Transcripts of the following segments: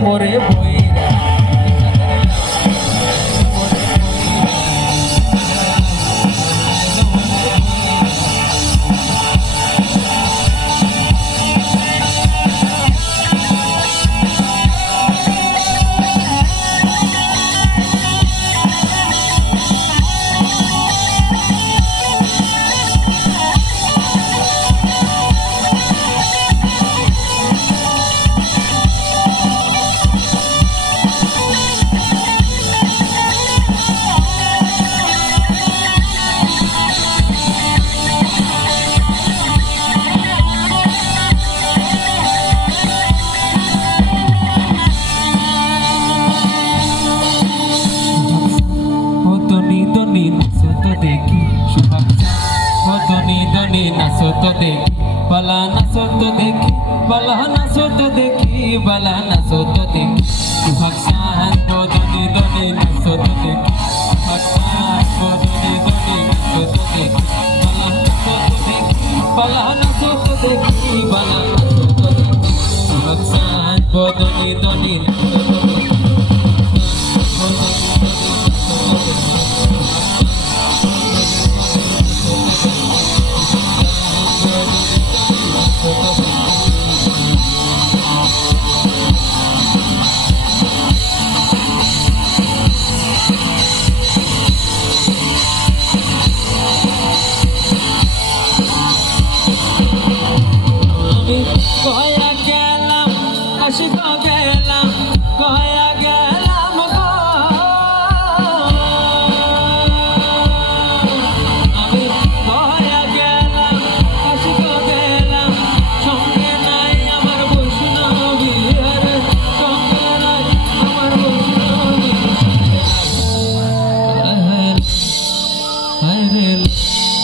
মোরে বইরা দেখি দনি নাচো তো দেখি বালা নাচো তো দেখি বালা নাচো তো দেখি বালা নাচো তো দেখি সুভাগসান দনি নাচো তো দেখি সুভাগসান দনি নাচো তো দেখি বালা নাচো তো দেখি বালা নাচো তো দেখি সুভাগসান দনি নাচো তো দেখি কয়া গেলাম আশিক গেলাম কয়া গেলাম গো আমি কয়া গেলাম আশিক গেলাম সঙ্গে নাই আমার বৈষ্ণবী সঙ্গে নাই আমার বৈষ্ণবী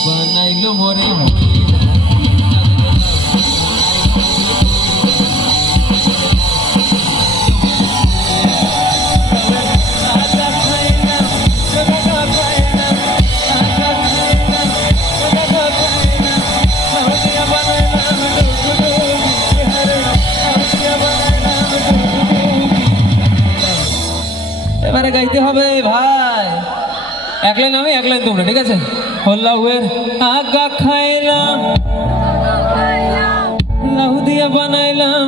বানাইলো মোরে এবারে গাইতে হবে ভাই, এক লাইন আমি এক লাইন তোমরা, ঠিক আছে? হল্লাউয়ের আগা খাইলাম লাউ দিয়া বানাইলাম